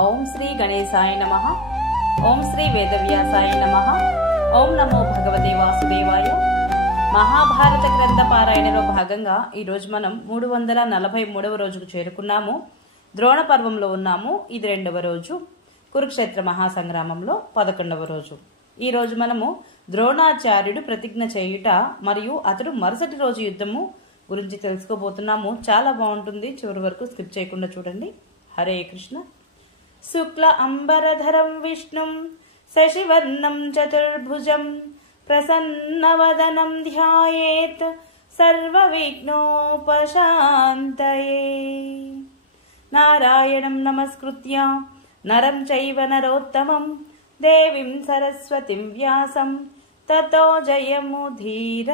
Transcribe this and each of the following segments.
ఓం శ్రీ గణేశాయ నమః. ఓం శ్రీ వేదవ్యాసాయ నమః. ఓం నమో భగవతే వాసుదేవాయ. మహాభారత గ్రంథ పారాయణలో భాగంగా ఈరోజు మనం 343వ రోజుకు చేరుకున్నాము. ద్రోణ పర్వంలో ఉన్నాము. ఇది 2వ రోజు. కురుక్షేత్ర మహాసంగ్రామంలో 11వ రోజు. ఈ రోజు మనము ద్రోణాచార్యుడు ప్రతిజ్ఞ చేయుట మరియు అతడు మరుసటి రోజు యుద్ధము గురించి తెలుసుకోబోతున్నాము. చాలా బాగుంటుంది, చివరి వరకు స్కిప్ చేయకుండా చూడండి. హరే కృష్ణ. శుక్ల అంబరధరం విష్ణుం శశివర్ణం చతుర్భుజం ప్రసన్నవదనం ధ్యాయేత్ సర్వవిఘ్నోపశాంతయే. నారాయణం నమస్కృత్య నరం చైవ నరోత్తమం దేవీం సరస్వతిం వ్యాసం తతో జయముధీరయేత్.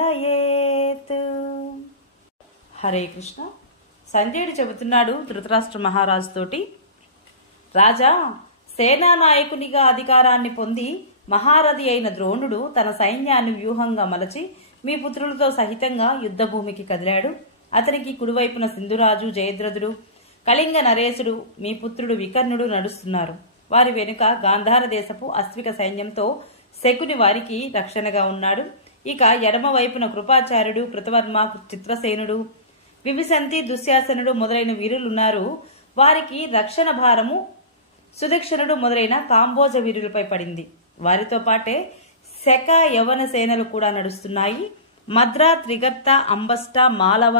హరే కృష్ణ. సంజయుడు చెబుతున్నాడు ధృతరాష్ట్ర మహారాజు తోటి, రాజా, సేనా నాయకునిగా అధికారాన్ని పొంది మహారథి అయిన ద్రోణుడు తన సైన్యాన్ని వ్యూహంగా మలచి మీ పుత్రులతో సహితంగా యుద్ధభూమికి కదిలాడు. అతనికి కుడివైపున సింధురాజు, జయద్రథుడు, కళింగ నరేశుడు, మీ పుత్రుడు వికర్ణుడు నడుస్తున్నారు. వారి వెనుక గాంధార దేశపు అశ్విక సైన్యంతో శకుని వారికి రక్షణగా ఉన్నాడు. ఇక ఎడమ వైపున కృపాచార్యుడు, కృతవర్మ, చిత్రసేనుడు, విభిశంతి, దుశ్శాసనుడు మొదలైన వీరులున్నారు. వారికి రక్షణ భారము సుదక్షిణుడు మొదలైన కాంబోజ వీరులపై పడింది. వారితో పాటే శక, యవన సేనలు కూడా నడుస్తున్నాయి. మద్ర, త్రిగర్త, అంబష్ట, మాలవ,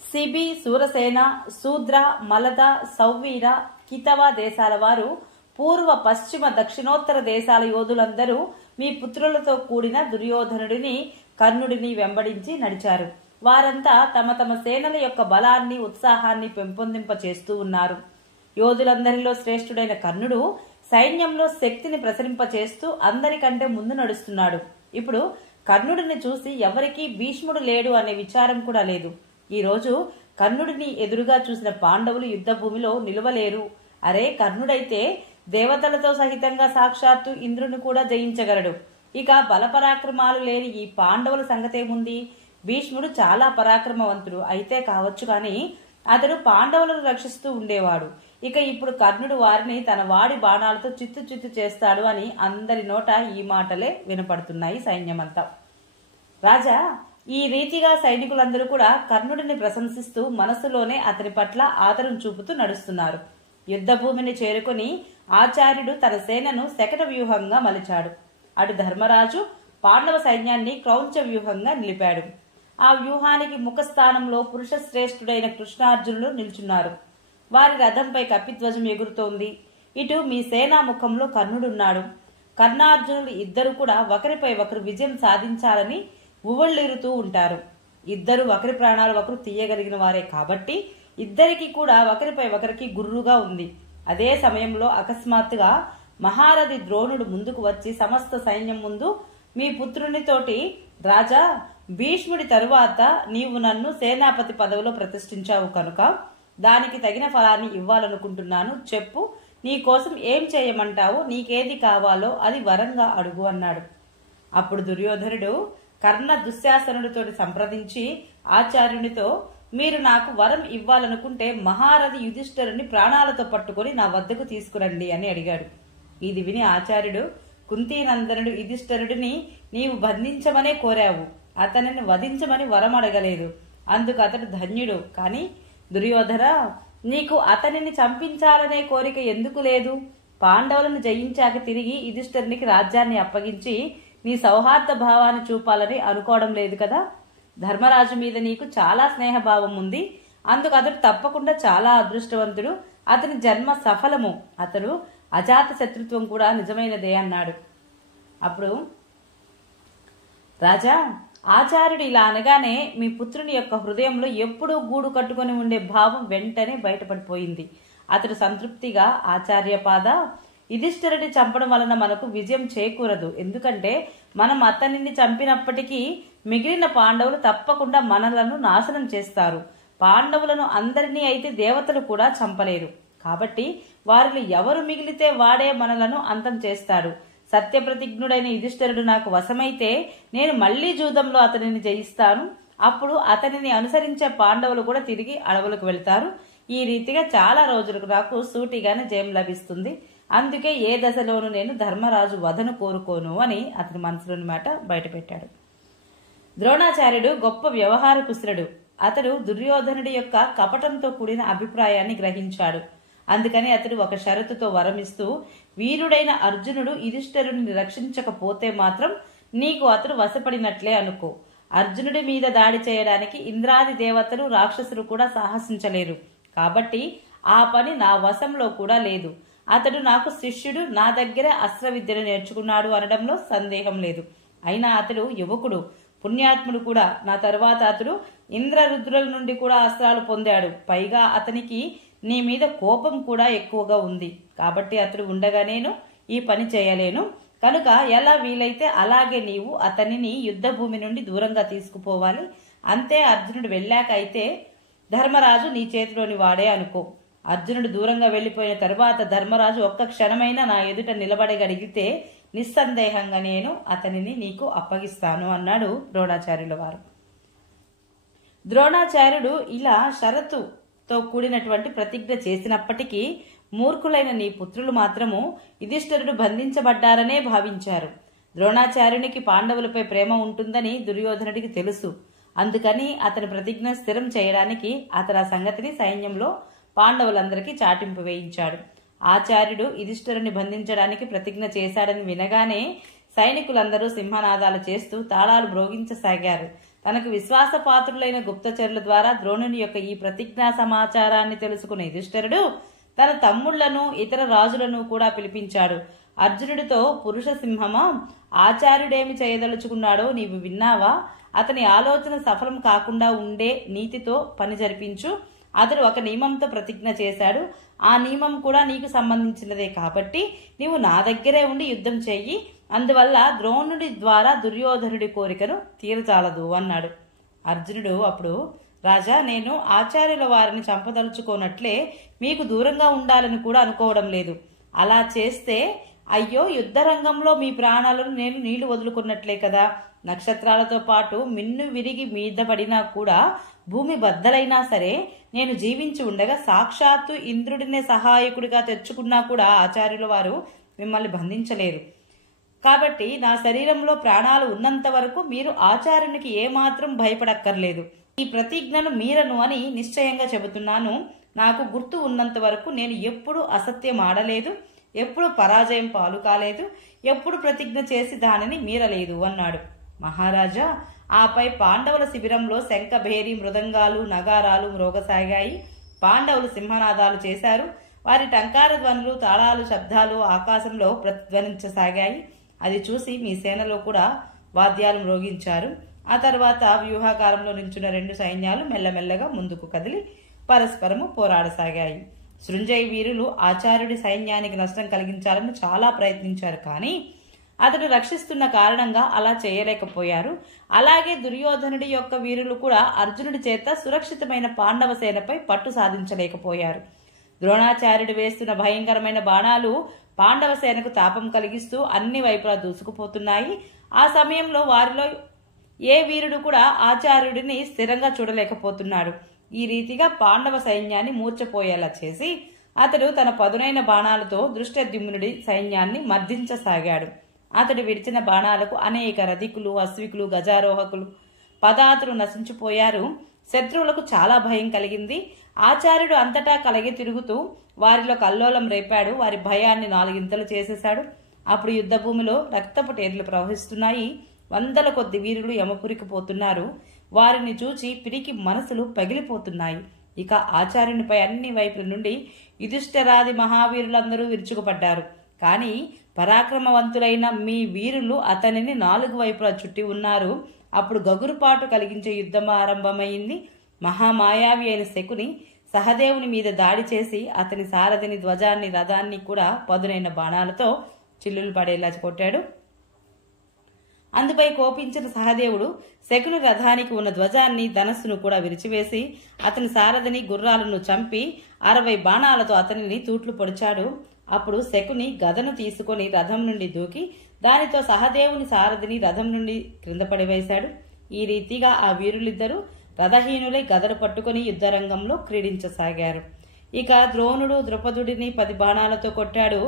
సిబి, సూరసేన, శూద్ర, మలద, సౌవీర, కితవ దేశాల వారు, పూర్వ, పశ్చిమ, దక్షిణోత్తర దేశాల యోధులందరూ మీ పుత్రులతో కూడిన దుర్యోధనుడిని, కర్ణుడిని వెంబడించి నడిచారు. వారంతా తమ తమ సేనల యొక్క బలాన్ని, ఉత్సాహాన్ని పెంపొందింప చేస్తూ ఉన్నారు. యోధులందరిలో శ్రేష్ఠుడైన కర్ణుడు సైన్యంలో శక్తిని ప్రసరింపచేస్తూ అందరికంటే ముందు నడుస్తున్నాడు. ఇప్పుడు కర్ణుడిని చూసి ఎవరికీ భీష్ముడు లేడు అనే విచారం కూడా లేదు. ఈ రోజు కర్ణుడిని ఎదురుగా చూసిన పాండవులు యుద్ధ భూమిలో నిలవలేరు. అరే, కర్ణుడైతే దేవతలతో సహితంగా సాక్షాత్తు ఇంద్రుని కూడా జయించగలడు. ఇక బలపరాక్రమాలు లేని ఈ పాండవుల సంగతేముంది? భీష్ముడు చాలా పరాక్రమవంతుడు అయితే కావచ్చు, కానీ అతడు పాండవులను రక్షిస్తూ ఉండేవాడు. ఇక ఇప్పుడు కర్ణుడు వారిని తన వాడి బాణాలతో చిత్తు చిత్తు చేస్తాడు అని అందరి నోట ఈ మాటలే వినపడుతున్నాయి సైన్యమంతా. రాజా, ఈ రీతిగా సైనికులందరూ కూడా కర్ణుడిని ప్రశంసిస్తూ మనసులోనే అతని పట్ల ఆదరం చూపుతూ నడుస్తున్నారు. యుద్ధ భూమిని చేరుకుని ఆచార్యుడు తన సేనను శకట వ్యూహంగా మలిచాడు. అటు ధర్మరాజు పాండవ సైన్యాన్ని క్రౌంచ వ్యూహంగా నిలిపాడు. ఆ వ్యూహానికి ముఖస్థానంలో పురుష శ్రేష్ఠుడైన కృష్ణార్జునులు నిల్చున్నారు. వారి రథంపై కపిధ్వజం ఎగురుతోంది. ఇటు మీ సేనా ముఖంలో కర్ణుడున్నాడు. కర్ణార్జునులు ఇద్దరు కూడా ఒకరిపై ఒకరు విజయం సాధించాలని ఉవ్వళ్ళీరుతూ ఉంటారు. ఇద్దరు ఒకరి ప్రాణాలు ఒకరు తీయగలిగిన వారే కాబట్టి ఇద్దరికి కూడా ఒకరిపై ఒకరికి గుర్రుగా ఉంది. అదే సమయంలో అకస్మాత్తుగా మహారథి ద్రోణుడు ముందుకు వచ్చి సమస్త సైన్యం ముందు మీ పుత్రునితోటి, రాజా, భీష్ముడి తరువాత నీవు నన్ను సేనాపతి పదవిలో ప్రతిష్ఠించావు కనుక దానికి తగిన ఫలాన్ని ఇవ్వాలనుకుంటున్నాను. చెప్పు, నీ కోసం ఏం చేయమంటావు? నీకేది కావాలో అది వరంగా అడుగు అన్నాడు. అప్పుడు దుర్యోధనుడు కర్ణ దుశ్శాసనుడితోటి సంప్రదించి ఆచార్యునితో, మీరు నాకు వరం ఇవ్వాలనుకుంటే మహారథి యుధిష్ఠిరుని ప్రాణాలతో పట్టుకొని నా వద్దకు తీసుకురండి అని అడిగాడు. ఇది విని ఆచార్యుడు, కుంతీనందనుడు యుధిష్ఠిరుడిని నీవు బంధించమనే కోరావు, అతనిని వధించమని వరం అడగలేదు. అందుకు అతడు ధన్యుడు. కాని దుర్యోధన, నీకు అతనిని చంపించాలనే కోరిక ఎందుకు లేదు? పాండవులను జయించాక తిరిగి యుధిష్ఠిరునికి రాజ్యాన్ని అప్పగించి నీ సౌహార్ద భావాన్ని చూపాలని అనుకోవడం లేదు కదా? ధర్మరాజు మీద నీకు చాలా స్నేహభావం ఉంది. అందుకు అతడు తప్పకుండా చాలా అదృష్టవంతుడు. అతని జన్మ సఫలము. అతడు అజాత శత్రుత్వం కూడా నిజమైనదే అన్నాడు. అప్పుడు రాజా, ఆచార్యుడు ఇలా అనగానే మీ పుత్రుని యొక్క హృదయంలో ఎప్పుడూ గూడు కట్టుకుని ఉండే భావం వెంటనే బయటపడిపోయింది. అతడు సంతృప్తిగా, ఆచార్యపాద, యుధిష్ఠిరుడిని చంపడం వలన మనకు విజయం చేకూరదు. ఎందుకంటే మనం అతనిని చంపినప్పటికీ మిగిలిన పాండవులు తప్పకుండా మనలను నాశనం చేస్తారు. పాండవులను అందరినీ అయితే దేవతలు కూడా చంపలేరు. కాబట్టి వారిలో ఎవరు మిగిలితే వాడే మనలను అంతం చేస్తాడు. సత్యప్రతిజ్ఞుడైన యుధిష్ఠిరుడు నాకు వశమైతే నేను మళ్లీ జూదంలో అతనిని జయిస్తాను. అప్పుడు అతనిని అనుసరించే పాండవులు కూడా తిరిగి అడవులకు వెళ్తారు. ఈ రీతిగా చాలా రోజులకు నాకు సూటిగానే జయం లభిస్తుంది. అందుకే ఏ దశలోనూ నేను ధర్మరాజు వధను కోరుకోను అని అతని మనసులోని మాట బయటపెట్టాడు. ద్రోణాచార్యుడు గొప్ప వ్యవహార కుశలుడు. అతడు దుర్యోధనుడి యొక్క కపటంతో కూడిన అభిప్రాయాన్ని గ్రహించాడు. అందుకని అతడు ఒక షరతుతో వరమిస్తూ, వీరుడైన అర్జునుడు యుధిష్ఠిరుడిని రక్షించకపోతే మాత్రం నీకు అతడు వశపడినట్లే అనుకో. అర్జునుడి మీద దాడి చేయడానికి ఇంద్రాది దేవతలు రాక్షసులు కూడా సాహసించలేరు. కాబట్టి ఆ పని నా వశంలో కూడా లేదు. అతడు నాకు శిష్యుడు, నా దగ్గరే అస్త్ర విద్యను నేర్చుకున్నాడు అనడంలో సందేహం లేదు. అయినా అతడు యువకుడు, పుణ్యాత్ముడు కూడా. నా తరువాత అతడు ఇంద్రరుద్రుల నుండి కూడా అస్త్రాలు పొందాడు. పైగా అతనికి నీ మీద కోపం కూడా ఎక్కువగా ఉంది. కాబట్టి అతడు ఉండగా నేను ఈ పని చేయలేను. కనుక ఎలా వీలైతే అలాగే నీవు అతనిని యుద్ధ భూమి నుండి దూరంగా తీసుకుపోవాలి. అంతే. అర్జునుడు వెళ్ళాక అయితే ధర్మరాజు నీ చేతిలోని వాడే అనుకో. అర్జునుడు దూరంగా వెళ్లిపోయిన తరువాత ధర్మరాజు ఒక్క క్షణమైనా నా ఎదుట నిలబడగలిగితే నిస్సందేహంగా నేను అతనిని నీకు అప్పగిస్తాను అన్నాడు ద్రోణాచార్యుల వారు. ద్రోణాచార్యుడు ఇలా షరతుతో కూడినటువంటి ప్రతిజ్ఞ చేసినప్పటికీ మూర్ఖులైన నీ పుత్రులు మాత్రము యుధిష్ఠిరుడు బంధించబడ్డారనే భావించారు. ద్రోణాచార్యునికి పాండవులపై ప్రేమ ఉంటుందని దుర్యోధనుడికి తెలుసు. అందుకని అతని ప్రతిజ్ఞ స్థిరం చేయడానికి అతని ఆ సంగతిని సైన్యంలో పాండవులందరికీ చాటింపు వేయించాడు. ఆచార్యుడు యుధిష్ఠిరుని బంధించడానికి ప్రతిజ్ఞ చేశాడని వినగానే సైనికులందరూ సింహనాదాలు చేస్తూ తాళాలు మ్రోగించసాగారు. తనకు విశ్వాసపాత్రులైన గుప్తచరుల ద్వారా ద్రోణుని యొక్క ఈ ప్రతిజ్ఞా సమాచారాన్ని తెలుసుకున్న యుధిష్ఠిరుడు తన తమ్ముళ్లను ఇతర రాజులను కూడా పిలిపించాడు. అర్జునుడితో, పురుష సింహమా, ఆచార్యుడేమి చేయదలుచుకున్నాడో నీవు విన్నావా? అతని ఆలోచన సఫలం కాకుండా ఉండే నీతితో పని జరిపించు. అతడు ఒక నియమంతో ప్రతిజ్ఞ చేశాడు. ఆ నియమం కూడా నీకు సంబంధించినదే కాబట్టి నీవు నా దగ్గరే ఉండి యుద్ధం చెయ్యి. అందువల్ల ద్రోణుడి ద్వారా దుర్యోధనుడి కోరికను తీరచాలదు అన్నాడు. అర్జునుడు అప్పుడు, రాజా, నేను ఆచార్యుల వారిని చంపదలుచుకోనట్లే మీకు దూరంగా ఉండాలని కూడా అనుకోవడం లేదు. అలా చేస్తే అయ్యో, యుద్ధ రంగంలో మీ ప్రాణాలను నేను నీళ్లు వదులుకున్నట్లే కదా. నక్షత్రాలతో పాటు మిన్ను విరిగి మీద పడినా కూడా, భూమి బద్దలైనా సరే నేను జీవించి ఉండగా సాక్షాత్తు ఇంద్రుడినే సహాయకుడిగా తెచ్చుకున్నా కూడా ఆచార్యుల వారు మిమ్మల్ని బంధించలేరు. కాబట్టి నా శరీరంలో ప్రాణాలు ఉన్నంత వరకు మీరు ఆచార్యునికి ఏమాత్రం భయపడక్కర్లేదు. ఈ ప్రతిజ్ఞను మీరను అని నిశ్చయంగా చెబుతున్నాను. నాకు గుర్తు ఉన్నంత వరకు నేను ఎప్పుడు అసత్యం ఆడలేదు, ఎప్పుడు పరాజయం పాలు కాలేదు, ఎప్పుడు ప్రతిజ్ఞ చేసి దానిని మీరలేదు అన్నాడు. మహారాజా, ఆపై పాండవుల శిబిరంలో శంఖ, భేరి, మృదంగాలు, నగారాలు మ్రోగసాగాయి. పాండవులు సింహనాదాలు చేశారు. వారి టంకార ధ్వనులు, తాళాలు, శబ్దాలు ఆకాశంలో ప్రతిధ్వనించసాగాయి. అది చూసి మీ సేనలో కూడా వాద్యాలు మ్రోగించారు. ఆ తర్వాత వ్యూహాకారంలో నిల్చున్న రెండు సైన్యాలు మెల్లమెల్లగా ముందుకు కదిలి పరస్పరము పోరాడసాగాయి. సృంజయ వీరులు ఆచార్యుడి సైన్యానికి నష్టం కలిగించాలని చాలా ప్రయత్నించారు. కానీ అతడు రక్షిస్తున్న కారణంగా అలా చేయలేకపోయారు. అలాగే దుర్యోధనుడి యొక్క వీరులు కూడా అర్జునుడి చేత సురక్షితమైన పాండవ సేనపై పట్టు సాధించలేకపోయారు. ద్రోణాచార్యుడు వేస్తున్న భయంకరమైన బాణాలు పాండవ సేనకు తాపం కలిగిస్తూ అన్ని వైపులా దూసుకుపోతున్నాయి. ఆ సమయంలో వారిలో ఏ వీరుడు కూడా ఆచార్యుడిని స్థిరంగా చూడలేకపోతున్నాడు. ఈ రీతిగా పాండవ సైన్యాన్ని మూర్చపోయేలా చేసి అతడు తన పదునైన బాణాలతో దృష్టద్యుమ్నుడి సైన్యాన్ని మర్దించసాగాడు. అతడు విడిచిన బాణాలకు అనేక రధికులు, అశ్వికులు, గజారోహకులు, పదాతులు నశించిపోయారు. శత్రువులకు చాలా భయం కలిగింది. ఆచార్యుడు అంతటా కలగి తిరుగుతూ వారిలో కల్లోలం రేపాడు. వారి భయాన్ని నాలుగింతలు చేసేశాడు. అప్పుడు యుద్ధ భూమిలో రక్తపు టేర్లు ప్రవహిస్తున్నాయి. వందల కొద్ది వీరులు యమపురికి పోతున్నారు. వారిని చూచి పిరికి మనసులు పగిలిపోతున్నాయి. ఇక ఆచార్యునిపై అన్ని వైపుల నుండి యుధిష్ఠిరాది మహావీరులందరూ విరుచుకుపడ్డారు. కానీ పరాక్రమవంతులైన మీ వీరులు అతనిని నాలుగు వైపులా చుట్టి ఉన్నారు. అప్పుడు గగురుపాటు కలిగించే యుద్ధం ఆరంభమైంది. మహామాయావి అయిన శకుని సహదేవుని మీద దాడి చేసి అతని సారథిని, ధ్వజాన్ని, రథాన్ని కూడా పదునైన బాణాలతో చిల్లులు పడేలా కొట్టాడు. అందుపై కోపించిన సహదేవుడు శకుని రథానికి ఉన్న ధ్వజాన్ని, ధనస్సును కూడా విరిచివేసి అతని సారథిని, గుర్రాలను చంపి 60 బాణాలతో అతనిని తూట్లు పొడిచాడు. అప్పుడు శకుని గదను తీసుకొని రథం నుండి దూకి దానితో సహదేవుని సారథిని రథం నుండి క్రింద పడివేశాడు. ఈ రీతిగా ఆ వీరులిద్దరూ రథహీనులై గదను పట్టుకుని యుద్ధరంగంలో క్రీడించసాగారు. ఇక ద్రోణుడు ద్రౌపదుడిని 10 బాణాలతో కొట్టాడు.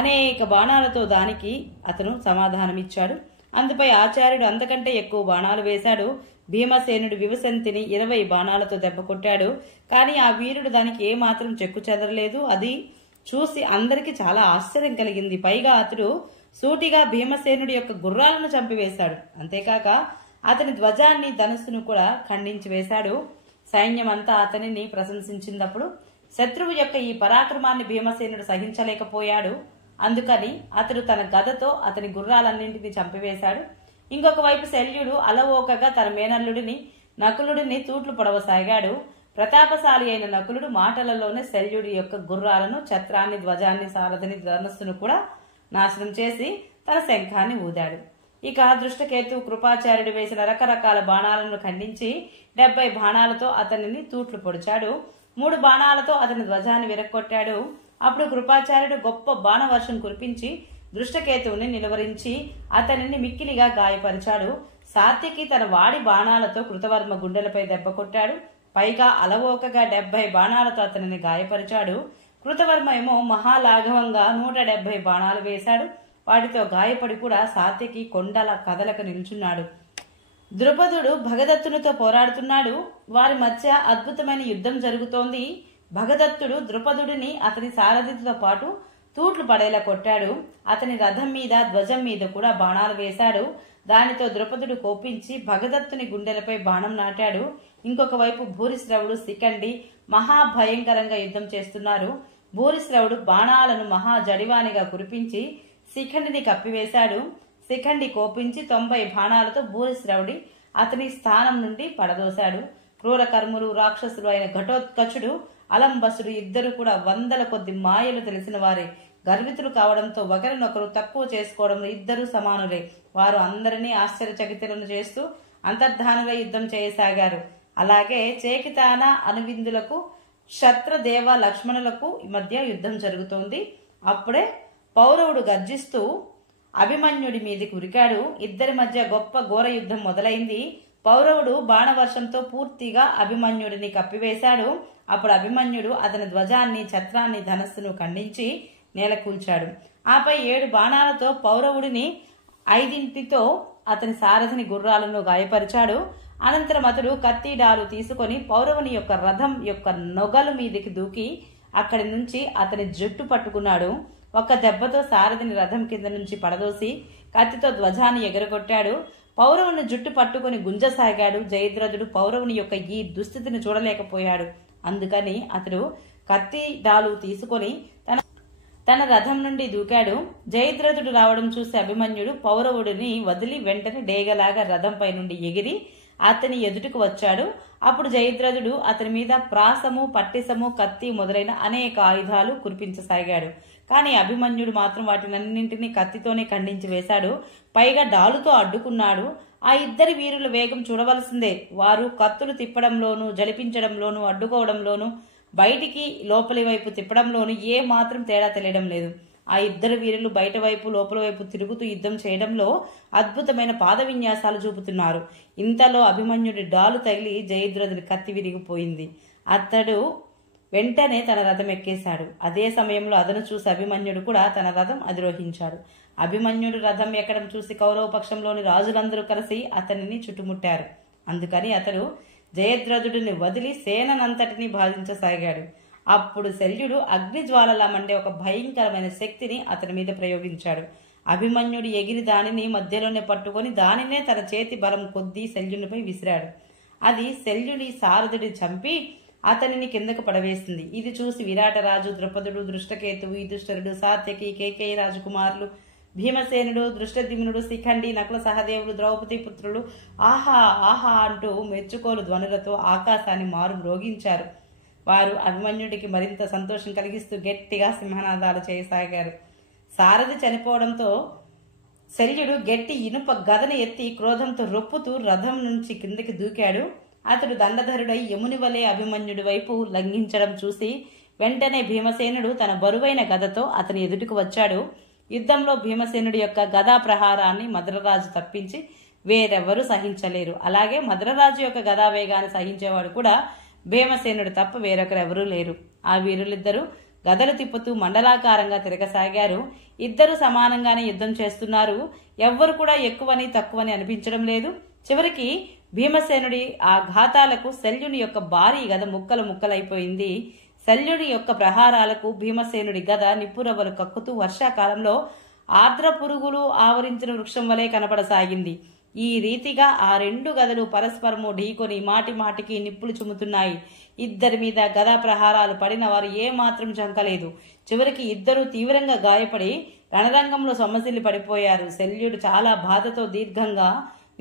అనేక బాణాలతో దానికి అతను సమాధానమిచ్చాడు. అందుపై ఆచార్యుడు అంతకంటే ఎక్కువ బాణాలు వేశాడు. భీమసేనుడు వివసంతిని 20 బాణాలతో దెబ్బ కొట్టాడు. కానీ ఆ వీరుడు దానికి ఏమాత్రం చెక్కు చెదరలేదు. అది చూసి అందరికీ చాలా ఆశ్చర్యం కలిగింది. పైగా అతడు సూటిగా భీమసేనుడి యొక్క గుర్రాలను చంపివేశాడు. అంతేకాక అతని ధ్వజాన్ని ధనుస్సును కూడా ఖండించి వేశాడు. సైన్యం అంతా అతనిని ప్రశంసించినప్పుడు శత్రువు యొక్క ఈ పరాక్రమాన్ని భీమసేనుడు సహించలేకపోయాడు. అందుకని అతడు తన గదతో అతని గుర్రాలన్నింటినీ చంపివేశాడు. ఇంకొక వైపు శల్యుడు అలవోకగా తన మేనల్లుడిని నకులుడిని తూట్లు పొడవసాగాడు. ప్రతాపశాలి అయిన నకులుడు మాటలలోనే శల్యుడి యొక్క గుర్రాలను, ఛత్రాన్ని, ధ్వజాన్ని, సారథిని, ధనస్సును కూడా నాశనం చేసి తన శంఖాన్ని ఊదాడు. ఇక దృష్టకేతు కృపాచార్యుడు వేసిన రకరకాల బాణాలను ఖండించి 70 బాణాలతో అతనిని తూట్లు పొడిచాడు. 3 బాణాలతో అతని ధ్వజాన్ని విరక్కొట్టాడు. అప్పుడు కృపాచార్యుడు గొప్ప బాణవర్షం కురిపించి దృష్టకేతువుని నిలువరించి అతనిని మిక్కిలిగా గాయపరిచాడు. సాత్యకి తన వాడి బాణాలతో కృతవర్మ గుండెలపై దెబ్బ కొట్టాడు. పైగా అలవోకగా 70 బాణాలతో అతనిని గాయపరిచాడు. కృతవర్మ ఏమో మహాలాఘవంగా 170 బాణాలు వేశాడు. వాటితో గాయపడి కూడా సాత్యకి కొండల కదలక నిల్చున్నాడు. ద్రుపదుడు భగదత్తునితో పోరాడుతున్నాడు. వారి మధ్య అద్భుతమైన యుద్ధం జరుగుతోంది. భగదత్తుడు ద్రుపదుడిని అతని సారథితో పాటు తూట్లు పడేలా కొట్టాడు. అతని రథం మీద, ధ్వజం మీద కూడా బాణాలు వేశాడు. దానితో ద్రుపదుడు కోపించి భగదత్తుని గుండెలపై బాణం నాటాడు. ఇంకొక వైపు భూరిశ్రవుడు, శిఖండి మహాభయంకరంగా యుద్ధం చేస్తున్నారు. భూరిశ్రవుడు బాణాలను మహా జడివానిగా కురిపించి శిఖండిని కప్పివేశాడు. శిఖండి కోపించి 90 బాణాలతో భూరిశ్రవుడి అతని స్థానం నుండి పడదోశాడు. క్రూర కర్ములు, రాక్షసులు అయిన ఘటోత్కచుడు, అలంబసుడు ఇద్దరు కూడా 100ల కొద్ది మాయలు తెలిసిన వారే. గర్వితులు కావడంతో ఒకరినొకరు తక్కువ చేసుకోవడంలో ఇద్దరు సమానులే. వారు అందరినీ ఆశ్చర్యచకితులను చేస్తూ అంతర్ధానుల యుద్ధం చేయసాగారు. అలాగే చేకితాన అనువిందులకు క్షత్రదేవ లక్ష్మణులకు మధ్య యుద్ధం జరుగుతోంది. అప్పుడే పౌరవుడు గర్జిస్తూ అభిమన్యుడి మీదకి ఉరికాడు. ఇద్దరి మధ్య గొప్ప ఘోర యుద్ధం మొదలైంది. పౌరవుడు బాణవర్షంతో పూర్తిగా అభిమన్యుడిని కప్పివేశాడు. అప్పుడు అభిమన్యుడు అతని ధ్వజాన్ని, ఛత్రాన్ని, ధనస్సును ఖండించి నేలకూల్చాడు. ఆపై 7 బాణాలతో పౌరవుడిని 5తో అతని సారథిని గుర్రాలను గాయపరిచాడు. అనంతరం అతడు కత్తి డాలు తీసుకొని పౌరవుని యొక్క రథం యొక్క నొగలు మీదకి దూకి అక్కడి నుంచి అతని జుట్టు పట్టుకున్నాడు. ఒక్క దెబ్బతో సారథిని రథం కింద నుంచి పడదోసి కత్తితో ధ్వజాన్ని ఎగరగొట్టాడు. పౌరవుని జుట్టు పట్టుకుని గుంజసాగాడు. జయద్రథుడు పౌరవుని యొక్క ఈ దుస్థితిని చూడలేకపోయాడు. అందుకని అతడు కత్తి డాలు తీసుకొని తన రథం నుండి దూకాడు. జయద్రథుడు రావడం చూసి అభిమన్యుడు పౌరవుడిని వదిలి వెంటనే డేగలాగా రథంపై నుండి ఎగిరి అతని ఎదుటికి వచ్చాడు. అప్పుడు జయద్రథుడు అతని మీద ప్రాసము, పట్టిసము, కత్తి మొదలైన అనేక ఆయుధాలు కురిపించసాగాడు. కానీ అభిమన్యుడు మాత్రం వాటినన్నింటినీ కత్తితోనే ఖండించి వేశాడు. పైగా డాలుతో అడ్డుకున్నాడు. ఆ ఇద్దరి వీరుల వేగం చూడవలసిందే. వారు కత్తులు తిప్పడంలోనూ, జలిపించడంలోనూ, అడ్డుకోవడంలోనూ, బయటికి లోపలి వైపు తిప్పడంలోనూ ఏ మాత్రం తేడా తెలియడం లేదు. ఆ ఇద్దరు వీరులు బయట వైపు, లోపల వైపు తిరుగుతూ యుద్ధం చేయడంలో అద్భుతమైన పాద విన్యాసాలు చూపుతున్నారు. ఇంతలో అభిమన్యుడి డాలు తగిలి జయద్రథుడి కత్తి విరిగిపోయింది. అతడు వెంటనే తన రథం ఎక్కేశాడు. అదే సమయంలో అదను చూసి అభిమన్యుడు కూడా తన రథం అధిరోహించాడు. అభిమన్యుడు రథం ఎక్కడం చూసి కౌరవ పక్షంలోని రాజులందరూ కలిసి అతనిని చుట్టుముట్టారు. అందుకని అతడు జయద్రథుడిని వదిలి సేనంతటిని బాధించసాగాడు. అప్పుడు శల్యుడు అగ్నిజ్వాలలా మండే ఒక భయంకరమైన శక్తిని అతని మీద ప్రయోగించాడు. అభిమన్యుడు ఎగిరి దానిని మధ్యలోనే పట్టుకొని దానినే తన చేతి బలం కొద్దీ శల్యునిపై విసిరాడు. అది శల్యుడి సారథుడి చంపి అతనిని కిందకు పడవేసింది. ఇది చూసి విరాటరాజు, ద్రుపదుడు, దృష్టకేతువు, యుధిష్ఠిరుడు, సాత్యకి, కేకేయ రాజకుమారులు, భీమసేనుడు, దృష్టద్యుమ్నుడు, శిఖండి, నకుల సహదేవుడు, ద్రౌపది పుత్రులు ఆహా ఆహా అంటూ మెచ్చుకోలు ధ్వనులతో ఆకాశాన్ని మారు మ్రోగించారు. వారు అభిమన్యుడికి మరింత సంతోషం కలిగిస్తూ గట్టిగా సింహనాదాలు చేయసాగారు. సారథి చనిపోవడంతో శల్యుడు గట్టి ఇనుప గదను ఎత్తి క్రోధంతో రొప్పుతూ రథం నుంచి కిందకి దూకాడు. అతడు దండధరుడై యముని వలె అభిమన్యుడి వైపు లంఘించడం చూసి వెంటనే భీమసేనుడు తన బరువైన గదతో అతని ఎదుటికి వచ్చాడు. యుద్ధంలో భీమసేనుడి యొక్క గదా ప్రహారాన్ని మధురరాజు తప్పించి వేరెవరూ సహించలేరు. అలాగే మధురరాజు యొక్క గదా వేగాన్ని సహించేవాడు కూడా భీమసేనుడు తప్ప వేరొకరెవరూ లేరు. ఆ వీరులిద్దరూ గదలు తిప్పుతూ మండలాకారంగా తిరగసాగారు. ఇద్దరు సమానంగానే యుద్ధం చేస్తున్నారు. ఎవ్వరు కూడా ఎక్కువని తక్కువని అనిపించడం లేదు. చివరికి భీమసేనుడి ఆ ఘాతాలకు శల్యుని యొక్క భారీ గద ముక్కలు ముక్కలైపోయింది. శల్యుడి యొక్క ప్రహారాలకు భీమసేనుడి గద నిప్పురవ్వలు కక్కుతూ వర్షాకాలంలో ఆర్ద్ర పురుగులు ఆవరించిన వృక్షం వలె కనపడసాగింది. ఈ రీతిగా ఆ రెండు గదలు పరస్పరము ఢీకొని మాటి మాటికి నిప్పులు చుమ్ముతున్నాయి. ఇద్దరి మీద గదా ప్రహారాలు పడిన వారు ఏమాత్రం చంకలేదు. చివరికి ఇద్దరు తీవ్రంగా గాయపడి రణరంగంలో సొమ్మసిల్లి పడిపోయారు. శల్యుడు చాలా బాధతో దీర్ఘంగా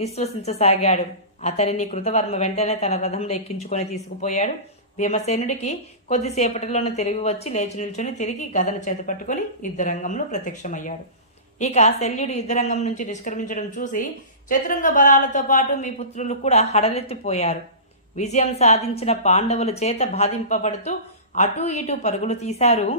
నిశ్వసించసాగాడు. అతనిని కృతవర్మ వెంటనే తన రథంలో ఎక్కించుకొని తీసుకుపోయాడు. భీమసేనుడికి కొద్దిసేపటిలోనే తెలివి వచ్చి లేచి నిల్చొని తిరిగి గదను చేతపట్టుకుని యుద్ధరంగంలో ప్రత్యక్షమయ్యాడు. ఇక శల్యుడు యుద్ధరంగం నుంచి నిష్క్రమించడం చూసి చతురంగ బలాలతో పాటు మీ పుత్రులు కూడా హడలెత్తిపోయారు. విజయం సాధించిన పాండవుల చేత బాధింపబడుతూ అటూ ఇటూ పరుగులు తీశారు.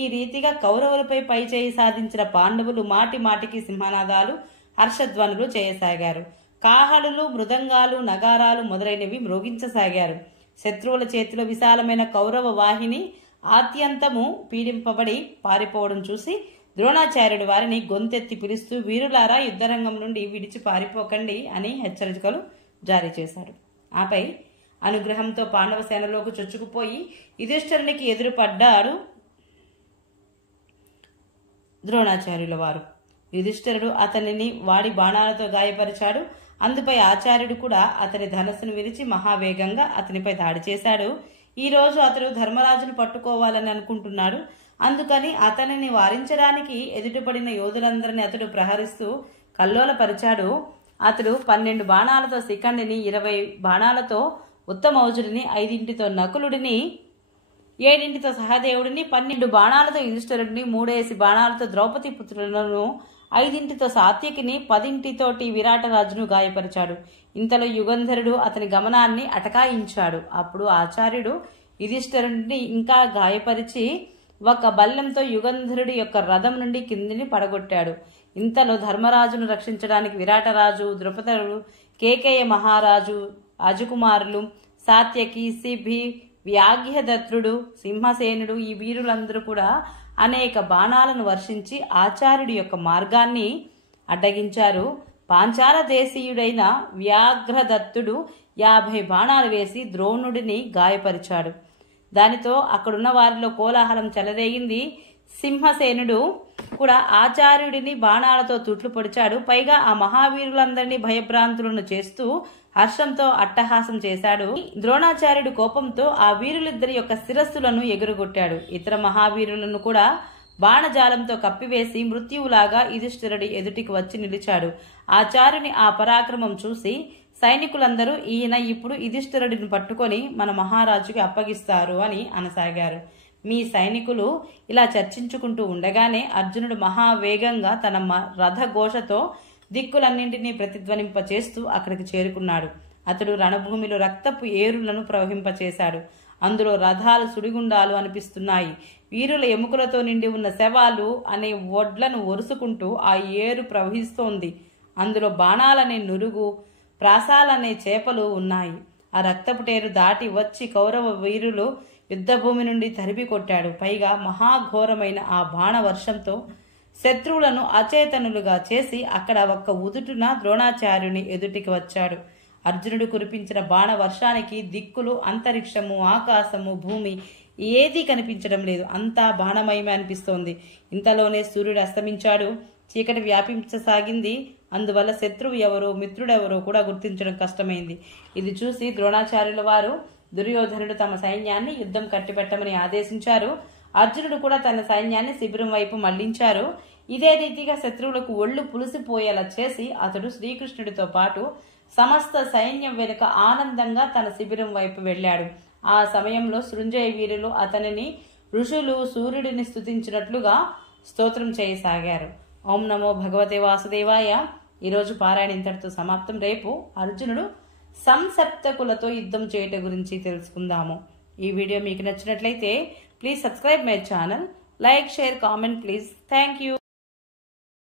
ఈ రీతిగా కౌరవులపై పైచేయి సాధించిన పాండవులు మాటి మాటికి సింహనాదాలు హర్షధ్వనులు చేయసాగారు. కాహళులు మృదంగాలు నగారాలు మొదలైనవి మ్రోగించసాగారు. శత్రువుల చేతిలో విశాలమైన కౌరవ వాహిని ఆద్యంతము పీడింపబడి పారిపోవడం చూసి ద్రోణాచార్యుడు వారిని గొంతెత్తి పిలుస్తూ వీరులారా యుద్ధరంగం నుండి విడిచి పారిపోకండి అని హెచ్చరికలు జారీ చేశాడు. ఆపై అనుగ్రహంతో పాండవ సేనలోకి చొచ్చుకుపోయి యుధిష్ఠిరునికి ఎదురుపడ్డాడు ద్రోణాచార్యుల వారు. యుధిష్ఠిరుడు అతనిని వాడి బాణాలతో గాయపరిచాడు. అందుపై ఆచార్యుడు కూడా అతని ధనస్సును విరిచి మహావేగంగా అతనిపై దాడి చేశాడు. ఈ రోజు అతడు ధర్మరాజును పట్టుకోవాలని అనుకుంటున్నాడు. అందుకని అతనిని వారించడానికి ఎదుటిపడిన యోధులందరినీ అతడు ప్రహరిస్తూ కల్లోలపరిచాడు. అతడు 12 బాణాలతో శిఖండిని, 20 బాణాలతో ఉత్తమౌజుడిని, 5 నకులుడిని, 7 సహదేవుడిని, 12 బాణాలతో యుధిష్ఠిరుడిని, 3 బాణాలతో ద్రౌపది పుత్రులను, 5 సాత్యకిని, 10 విరాటరాజును గాయపరిచాడు. ఇంతలో యుగంధరుడు అతని గమనాన్ని అటకాయించాడు. అప్పుడు ఆచార్యుడు యుధిష్ఠిరుడిని ఇంకా గాయపరిచి ఒక బల్లెంతో యుగంధరుడి యొక్క రథం నుండి కిందిని పడగొట్టాడు. ఇంతలో ధర్మరాజును రక్షించడానికి విరాటరాజు, ద్రుపదుడు, కేకేయ మహారాజు, రాజకుమారులు, సాత్యకి, సిభి, వ్యాఘ్యదత్రుడు, సింహసేనుడు ఈ వీరులందరూ కూడా అనేక బాణాలను వర్షించి ఆచార్యుడి యొక్క మార్గాన్ని అడ్డగించారు. పాంచాల దేశీయుడైన వ్యాఘ్రదత్తుడు 50 బాణాలు వేసి ద్రోణుడిని గాయపరిచాడు. దానితో అక్కడున్న వారిలో కోలాహలం చెలరేగింది. సింహసేనుడు కూడా ఆచార్యుడిని బాణాలతో తుట్లు పొడిచాడు. పైగా ఆ మహావీరులందరినీ భయభ్రాంతులను చేస్తూ హర్షంతో అట్టహాసం చేశాడు. ద్రోణాచార్యుడు కోపంతో ఆ వీరులిద్దరి యొక్క శిరస్సులను ఎగురగొట్టాడు. ఇతర మహావీరులను కూడా బాణజాలంతో కప్పివేసి మృత్యువులాగా యుధిష్ఠిరుడి ఎదుటికి వచ్చి నిలిచాడు. ఆచార్యుని ఆ పరాక్రమం చూసి సైనికులందరూ ఈయన ఇప్పుడు యుధిష్ఠిరుడిని పట్టుకొని మన మహారాజుకి అప్పగిస్తారు అని అనసాగారు. మీ సైనికులు ఇలా చర్చించుకుంటూ ఉండగానే అర్జునుడు మహావేగంగా తన రథఘోషతో దిక్కులన్నింటినీ ప్రతిధ్వనింపచేస్తూ అక్కడికి చేరుకున్నాడు. అతడు రణభూమిలో రక్తపు ఏరులను ప్రవహింపచేశాడు. అందులో రథాలు సుడిగుండాలు అనిపిస్తున్నాయి. వీరుల ఎముకలతో నిండి ఉన్న శవాలు అనే ఒడ్లను ఒరుసుకుంటూ ఆ ఏరు ప్రవహిస్తోంది. అందులో బాణాలనే నురుగు, ప్రాసాలనే చేపలు ఉన్నాయి. ఆ రక్తపుటేరు దాటి వచ్చి కౌరవ వీరులు యుద్ధభూమి నుండి తరిమి కొట్టాడు. పైగా మహాఘోరమైన ఆ బాణ వర్షంతో శత్రువులను అచేతనులుగా చేసి అక్కడ ఒక్క ఉదుటున ద్రోణాచార్యుని ఎదుటికి వచ్చాడు. అర్జునుడు కురిపించిన బాణ వర్షానికి దిక్కులు, అంతరిక్షము, ఆకాశము, భూమి ఏదీ కనిపించడం లేదు. అంతా బాణమయమే అనిపిస్తోంది. ఇంతలోనే సూర్యుడు అస్తమించాడు. చీకటి వ్యాపించసాగింది. అందువల్ల శత్రువు ఎవరో మిత్రుడెవరో కూడా గుర్తించడం కష్టమైంది. ఇది చూసి ద్రోణాచార్యుల వారు దుర్యోధనుడు తమ సైన్యాన్ని యుద్ధం కట్టిపెట్టమని ఆదేశించారు. అర్జునుడు కూడా తన సైన్యాన్ని శిబిరం వైపు మళ్లించారు. ఇదే రీతిగా శత్రువులకు ఒళ్ళు పులిసిపోయేలా చేసి అతడు శ్రీకృష్ణుడితో పాటు సమస్త సైన్యం వెనుక ఆనందంగా తన శిబిరం వైపు వెళ్ళాడు. ఆ సమయంలో సృంజయ వీరులు అతనిని ఋషులు సూర్యుడిని స్తుతించినట్లుగా స్తోత్రం చేయసాగారు. ఓం నమో భగవతే వాసుదేవాయ. ఈరోజు పారాయణ ఇంతటితో సమాప్తం. రేపు అర్జునుడు సంసప్తకులతో యుద్ధం చేయటం గురించి తెలుసుకుందాము. ఈ వీడియో మీకు నచ్చినట్లయితే please subscribe my channel, like, share, comment please. Thank you.